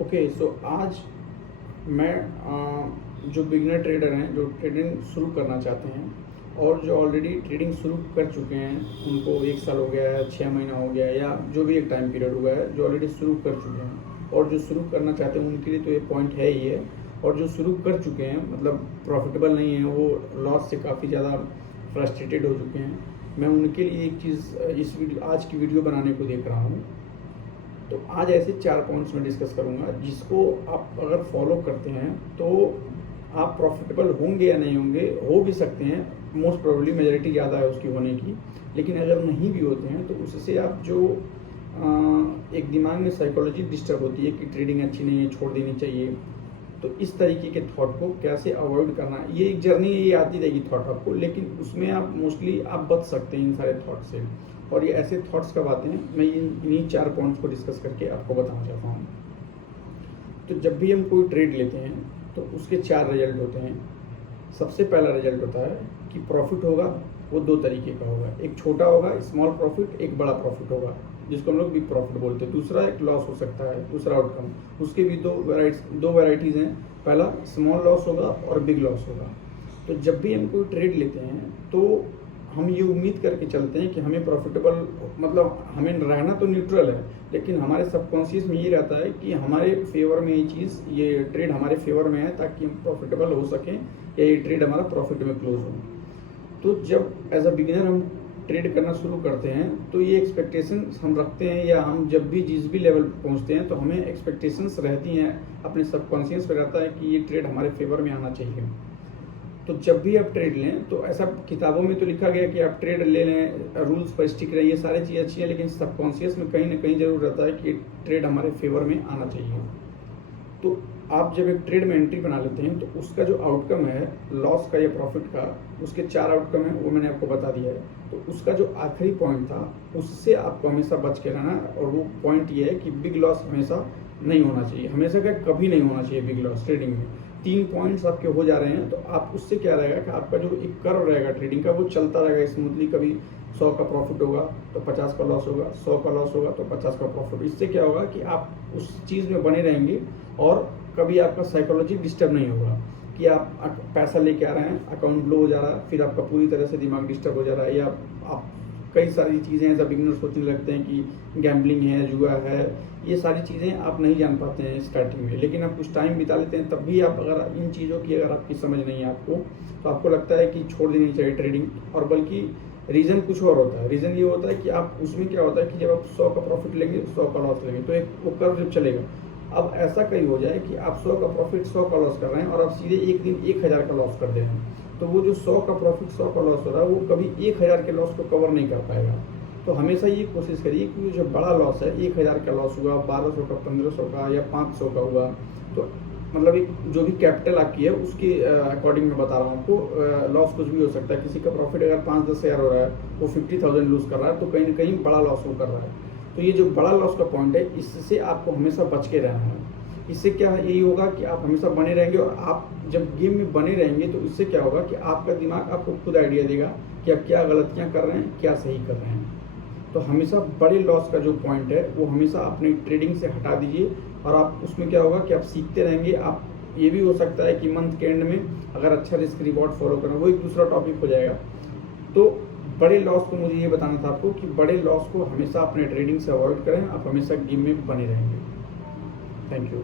Okay, सो आज मैं जो बिगिनर ट्रेडर हैं, जो ट्रेडिंग शुरू करना चाहते हैं और जो ऑलरेडी ट्रेडिंग शुरू कर चुके हैं, उनको 1 साल हो गया है, 6 महीना हो गया है, या जो भी एक टाइम पीरियड हुआ है, जो ऑलरेडी शुरू कर चुके हैं और जो शुरू करना चाहते हैं उनके लिए तो ये पॉइंट है ही है। और जो शुरू कर चुके हैं, मतलब प्रॉफिटेबल नहीं है, वो लॉस से काफ़ी ज़्यादा फ्रस्ट्रेटेड हो चुके हैं, मैं उनके लिए एक चीज़ आज की वीडियो बनाने को देख रहा हूँ। तो आज ऐसे 4 पॉइंट्स में डिस्कस करूंगा, जिसको आप अगर फॉलो करते हैं तो आप प्रॉफिटेबल होंगे या नहीं होंगे, हो भी सकते हैं, मोस्ट प्रोबेबली मेजॉरिटी ज़्यादा है उसकी होने की। लेकिन अगर नहीं भी होते हैं तो उससे आप जो एक दिमाग में साइकोलॉजी डिस्टर्ब होती है कि ट्रेडिंग अच्छी नहीं है, छोड़ देनी चाहिए, तो इस तरीके के थॉट को कैसे अवॉइड करना है, ये एक जर्नी, ये आती रहेगी थॉट आपको, लेकिन उसमें आप मोस्टली आप बच सकते हैं इन सारे थॉट से। और ये ऐसे थॉट्स कब आते हैं, मैं इन्हीं 4 पॉइंट्स को डिस्कस करके आपको बताना चाहता हूँ। तो जब भी हम कोई ट्रेड लेते हैं तो उसके 4 रिजल्ट होते हैं। सबसे पहला रिजल्ट होता है कि प्रॉफिट होगा, वो 2 तरीके का होगा, एक छोटा होगा स्मॉल प्रॉफिट, एक बड़ा प्रॉफिट होगा जिसको हम लोग बिग प्रॉफिट बोलते हैं। दूसरा एक लॉस हो सकता है, दूसरा आउटकम, उसके भी 2 वैराइटीज़ हैं, पहला स्मॉल लॉस होगा और बिग लॉस होगा। तो जब भी हम कोई ट्रेड लेते हैं तो हम ये उम्मीद करके चलते हैं कि हमें प्रॉफिटेबल, मतलब हमें रहना तो न्यूट्रल है, लेकिन हमारे सबकॉन्शियस में ये रहता है कि हमारे फेवर में ये चीज़, ये ट्रेड हमारे फेवर में है ताकि हम प्रॉफिटेबल हो सकें या ये ट्रेड हमारा प्रॉफिट में क्लोज हो। तो जब एज अ बिगिनर हम ट्रेड करना शुरू करते हैं तो ये एक्सपेक्टेशंस हम रखते हैं, या हम जब भी जिस भी लेवल पर पहुंचते हैं तो हमें एक्सपेक्टेशंस रहती हैं, अपने सबकॉन्शियस में रहता है कि ये ट्रेड हमारे फेवर में आना चाहिए। तो जब भी आप ट्रेड लें तो ऐसा किताबों में तो लिखा गया कि आप ट्रेड ले लें, रूल्स पर स्टिक रहिए, ये सारी चीज़ें अच्छी हैं, लेकिन सबकॉन्शियस में कहीं ना कहीं जरूर रहता है कि ट्रेड हमारे फेवर में आना चाहिए। तो आप जब एक ट्रेड में एंट्री बना लेते हैं तो उसका जो आउटकम है लॉस का या प्रॉफिट का, उसके 4 आउटकम हैं, वो मैंने आपको बता दिया है। तो उसका जो आखिरी पॉइंट था उससे आपको हमेशा बच के रहना, और वो पॉइंट ये है कि बिग लॉस हमेशा नहीं होना चाहिए, हमेशा क्या कभी नहीं होना चाहिए बिग लॉस ट्रेडिंग में। 3 पॉइंट्स आपके हो जा रहे हैं तो आप उससे क्या रहेगा कि आपका जो एक कर्व रहेगा ट्रेडिंग का, वो चलता रहेगा स्मूथली। कभी 100 का प्रॉफिट होगा तो 50 का लॉस होगा, 100 का लॉस होगा तो 50 का प्रॉफिट। इससे क्या होगा कि आप उस चीज़ में बने रहेंगे और कभी आपका साइकोलॉजी डिस्टर्ब नहीं होगा कि आप पैसा लेके आ रहे हैं, अकाउंट ब्लो हो जा रहा है, फिर आपका पूरी तरह से दिमाग डिस्टर्ब हो जा रहा है, या आप कई सारी चीज़ें ऐसा बिगिनर सोचने लगते हैं कि गैम्बलिंग है, जुआ है, ये सारी चीज़ें आप नहीं जान पाते हैं स्टार्टिंग में, लेकिन आप कुछ टाइम बिता लेते हैं, तब भी आप अगर इन चीज़ों की अगर आपकी समझ नहीं है आपको, तो आपको लगता है कि छोड़ देनी चाहिए ट्रेडिंग। और बल्कि रीज़न कुछ और होता है, रीज़न ये होता है कि आप उसमें क्या होता है कि जब आप 100 का प्रॉफिट लेंगे, 100 का लॉस लेंगे, तो एक वो कर्व जब चलेगा, अब ऐसा कहीं हो जाए कि आप 100 का प्रॉफिट 100 का लॉस कर रहे हैं और आप सीधे एक दिन 1000 का लॉस कर दे रहे हैं, तो वो जो 100 का प्रॉफिट 100 का लॉस हो रहा है वो कभी 1000 के लॉस को कवर नहीं कर पाएगा। तो हमेशा ये कोशिश करिए कि जो बड़ा लॉस है, 1000 का लॉस हुआ, 1200 का, 1500 का या 500 का हुआ, तो मतलब एक जो भी कैपिटल आपकी है उसके अकॉर्डिंग मैं बता रहा हूँ आपको, लॉस कुछ भी हो सकता है। किसी का प्रॉफिट अगर 5-10 हज़ार हो रहा है, वो 50,000 लूज कर रहा है, तो कहीं ना कहीं बड़ा लॉस वो कर रहा है। तो ये जो बड़ा लॉस का पॉइंट है, इससे आपको हमेशा बच के रहना है। इससे क्या यही होगा कि आप हमेशा बने रहेंगे, और आप जब गेम में बने रहेंगे तो इससे क्या होगा कि आपका दिमाग आपको खुद आइडिया देगा कि आप क्या गलतियाँ कर रहे हैं, क्या सही कर रहे हैं। तो हमेशा बड़े लॉस का जो पॉइंट है वो हमेशा अपनी ट्रेडिंग से हटा दीजिए, और आप उसमें क्या होगा कि आप सीखते रहेंगे। आप ये भी हो सकता है कि मंथ के एंड में अगर अच्छा रिस्क रिवॉर्ड फॉलो करना, वो एक दूसरा टॉपिक हो जाएगा। तो बड़े लॉस को मुझे ये बताना था आपको कि बड़े लॉस को हमेशा अपने ट्रेडिंग से अवॉइड करें, आप हमेशा गेम में बने रहेंगे। Thank you.